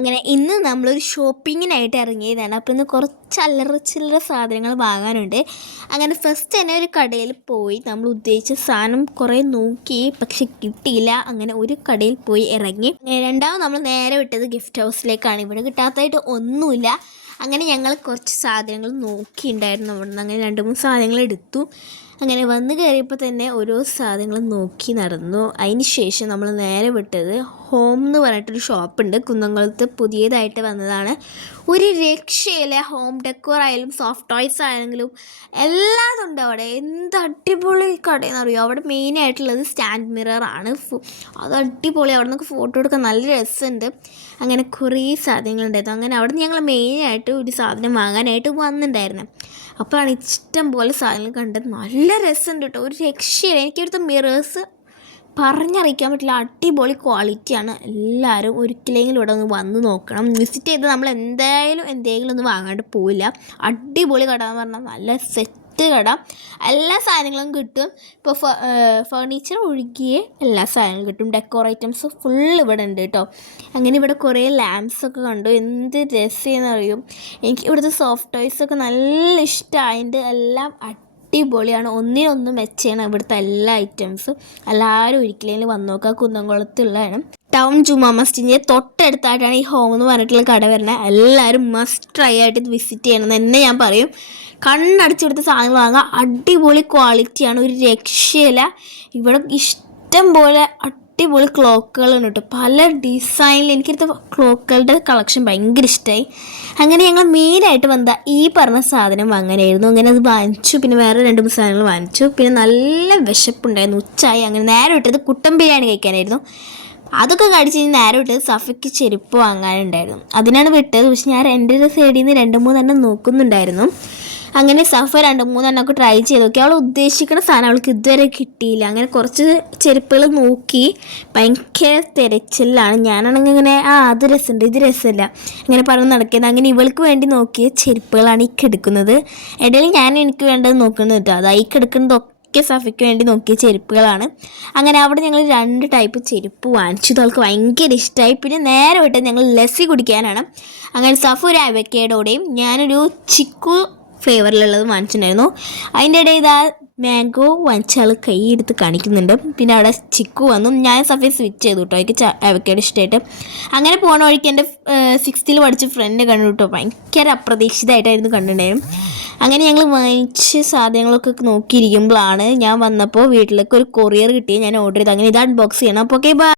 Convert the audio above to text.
അങ്ങനെ ഇന്ന് നമ്മളൊരു ഷോപ്പിങ്ങിനായിട്ട് ഇറങ്ങിയതാണ്. അപ്പോൾ ഇന്ന് കുറച്ച് അല്ലറ ചില്ലറ സാധനങ്ങൾ വാങ്ങാനുണ്ട്. അങ്ങനെ ഫസ്റ്റ് തന്നെ ഒരു കടയിൽ പോയി നമ്മൾ ഉദ്ദേശിച്ച സാധനം കുറേ നോക്കി, പക്ഷെ കിട്ടിയില്ല. അങ്ങനെ ഒരു കടയിൽ പോയി ഇറങ്ങി. രണ്ടാമത് നമ്മൾ നേരെ വിട്ടത് ഗിഫ്റ്റ് ഹൗസിലേക്കാണ്. ഇവിടെ കിട്ടാത്തതായിട്ട് ഒന്നുമില്ല. അങ്ങനെ ഞങ്ങൾ കുറച്ച് സാധനങ്ങൾ നോക്കിയിട്ടുണ്ടായിരുന്നു അവിടെ നിന്ന്. അങ്ങനെ 2-3 സാധനങ്ങൾ എടുത്തു. അങ്ങനെ വന്ന് കയറിയപ്പോൾ തന്നെ ഓരോ സാധനങ്ങളും നോക്കി നടന്നു. അതിന് ശേഷം നമ്മൾ നേരെ വിട്ടത് ഹോം എന്ന് പറഞ്ഞിട്ടൊരു ഷോപ്പുണ്ട്. കുന്നംകുളത്ത് പുതിയതായിട്ട് വന്നതാണ്. ഒരു രക്ഷയില്ല. ഹോം ഡെക്കോർ ആയാലും സോഫ്റ്റ് ടോയ്സ് ആയെങ്കിലും എല്ലാതും ഉണ്ട് അവിടെ. എന്ത് അടിപൊളി കടയെന്ന് അറിയുമോ. അവിടെ മെയിനായിട്ടുള്ളത് സ്റ്റാൻഡ് മിററാണ്. അത് അടിപൊളി. അവിടെ നിന്നൊക്കെ ഫോട്ടോ എടുക്കാൻ നല്ല രസമുണ്ട്. അങ്ങനെ കുറേ സാധനങ്ങളുണ്ടായിരുന്നു. അങ്ങനെ അവിടെ നിന്ന് ഞങ്ങൾ മെയിനായിട്ട് ഒരു സാധനം വാങ്ങാനായിട്ട് വന്നിട്ടുണ്ടായിരുന്നു. അപ്പോഴാണ് ഇഷ്ടം പോലെ സാധനങ്ങൾ കണ്ടത്. നല്ല രസമുണ്ട് കേട്ടോ, ഒരു രക്ഷയില്ല. എനിക്കവിടുത്തെ മിറേഴ്സ് പറഞ്ഞറിയിക്കാൻ പറ്റില്ല, അടിപൊളി ക്വാളിറ്റിയാണ്. എല്ലാവരും ഒരിക്കലെങ്കിലും ഇവിടെ ഒന്ന് വന്ന് നോക്കണം. വിസിറ്റ് ചെയ്ത് നമ്മൾ എന്തെങ്കിലും ഒന്നും വാങ്ങാണ്ട് പോവില്ല. അടിപൊളി കട എന്ന് പറഞ്ഞാൽ നല്ല സെറ്റ് കട. എല്ലാ സാധനങ്ങളും കിട്ടും. ഇപ്പോൾ ഫർണിച്ചർ ഒഴികെ എല്ലാ സാധനങ്ങളും കിട്ടും. ഡെക്കോർ ഐറ്റംസ് ഫുൾ ഇവിടെ ഉണ്ട് കേട്ടോ. അങ്ങനെ ഇവിടെ കുറേ ലാംപ്സൊക്കെ കണ്ടു. എന്ത് രസമെന്ന് അറിയും. എനിക്ക് ഇവിടുത്തെ സോഫ്റ്റ് ടോയ്സൊക്കെ നല്ല ഇഷ്ടമായതിൻ്റെ എല്ലാം അടിപൊളിയാണ്. ഒന്നിനൊന്നും മെച്ചമാണ് ഇവിടുത്തെ എല്ലാ ഐറ്റംസും. എല്ലാവരും ഒരിക്കലും വന്ന് നോക്കുക. കുന്നംകുളത്തുള്ളതാണ്. ടൗൺ ജുമാ മസ്ജിദിൻ്റെ തൊട്ടടുത്തായിട്ടാണ് ഈ ഹോം എന്ന് പറഞ്ഞിട്ടുള്ള കട വരുന്നത്. എല്ലാവരും മസ്റ്റ് ട്രൈ ആയിട്ട് ഇത് വിസിറ്റ് ചെയ്യണമെന്ന് തന്നെ ഞാൻ പറയും. കണ്ണടച്ചെടുത്ത സാധനങ്ങൾ വാങ്ങുക. അടിപൊളി ക്വാളിറ്റിയാണ്, ഒരു രക്ഷയില്ല. ഇവിടെ ഇഷ്ടം പോലെ അടിപൊളി ക്ലോക്കുകളുണ്ട് കേട്ടോ, പല ഡിസൈനിൽ. എനിക്കിടുത്ത ക്ലോക്കുകളുടെ കളക്ഷൻ ഭയങ്കര ഇഷ്ടമായി. അങ്ങനെ ഞങ്ങൾ മെയിനായിട്ട് വന്ന ഈ പറഞ്ഞ സാധനം വാങ്ങാനായിരുന്നു. അങ്ങനെ അത് വാങ്ങിച്ചു. പിന്നെ വേറെ 2-3 സാധനങ്ങൾ വാങ്ങിച്ചു. പിന്നെ നല്ല വിശപ്പുണ്ടായിരുന്നു, ഉച്ചയായി. അങ്ങനെ നേരെ വിട്ടത് കുട്ടൻ ബിരിയാണി കഴിക്കാനായിരുന്നു. അതൊക്കെ കഴിച്ച് കഴിഞ്ഞ് നേരെ വിട്ടത് സഫയ്ക്ക് ചെരുപ്പ് വാങ്ങാനുണ്ടായിരുന്നു. അതിനാണ് വിട്ടത്. പക്ഷെ ഞാൻ എൻ്റെ ഒരു സൈഡിൽ നിന്ന് 2-3 എണ്ണം നോക്കുന്നുണ്ടായിരുന്നു. അങ്ങനെ സഫ 2-3 എണ്ണമൊക്കെ ട്രൈ ചെയ്ത് നോക്കി. അവൾ ഉദ്ദേശിക്കുന്ന സാധനം അവൾക്ക് ഇതുവരെ കിട്ടിയില്ല. അങ്ങനെ കുറച്ച് ചെരുപ്പുകൾ നോക്കി. ഭയങ്കര തിരച്ചിലാണ്. ഞാനാണെങ്കിൽ ഇങ്ങനെ അത് രസമുണ്ട്, ഇത് രസമില്ല അങ്ങനെ പറഞ്ഞ് നടക്കുന്നത്. അങ്ങനെ ഇവൾക്ക് വേണ്ടി നോക്കിയ ചെരുപ്പുകളാണ് ഈ കിടക്കുന്നത്. ഇടയിൽ എനിക്ക് വേണ്ടത് നോക്കുന്നത് കേട്ടോ. അത് ഈ കിടക്കുന്നതൊക്കെ സഫയ്ക്ക് വേണ്ടി നോക്കിയ ചെരുപ്പുകളാണ്. അങ്ങനെ അവിടെ ഞങ്ങൾ 2 ടൈപ്പ് ചെരുപ്പ് വാങ്ങിച്ചു. അവൾക്ക് ഭയങ്കര ഇഷ്ടമായി. പിന്നെ നേരെ വിട്ട് ഞങ്ങൾ ലസ്സി കുടിക്കാനാണ്. അങ്ങനെ സഫ ഒരു അവക്കേടോടെയും ഞാനൊരു ചിക്കു ഫ്ലേവറിലുള്ളത് വാങ്ങിച്ചിട്ടുണ്ടായിരുന്നു. അതിൻ്റെ ഇടയിൽ ഇതാ മാംഗോ വാങ്ങിച്ചാൽ കൈ എടുത്ത് കാണിക്കുന്നുണ്ട്. പിന്നെ അവിടെ ചിക്കു വന്നു. ഞാൻ സഫയെ സ്വിച്ച് ചെയ്തു കേട്ടോ, എനിക്ക് അവക്കേട് ഇഷ്ടമായിട്ട്. അങ്ങനെ പോണ വഴിക്ക് എൻ്റെ 6th പഠിച്ച ഫ്രണ്ട് കണ്ടു കേട്ടോ. ഭയങ്കര അപ്രതീക്ഷിതമായിട്ടായിരുന്നു കണ്ടിട്ടുണ്ടായിരുന്നു. അങ്ങനെ ഞങ്ങൾ വാങ്ങിച്ച് സാധനങ്ങളൊക്കെ നോക്കിയിരിക്കുമ്പോഴാണ് ഞാൻ വന്നപ്പോൾ വീട്ടിലേക്ക് ഒരു കൊറിയർ കിട്ടി. ഞാൻ ഓർഡർ ചെയ്തു. അങ്ങനെ ഇത് അൺബോക്സ് ചെയ്യണം. അപ്പോൾ ഓക്കെ ബൈ.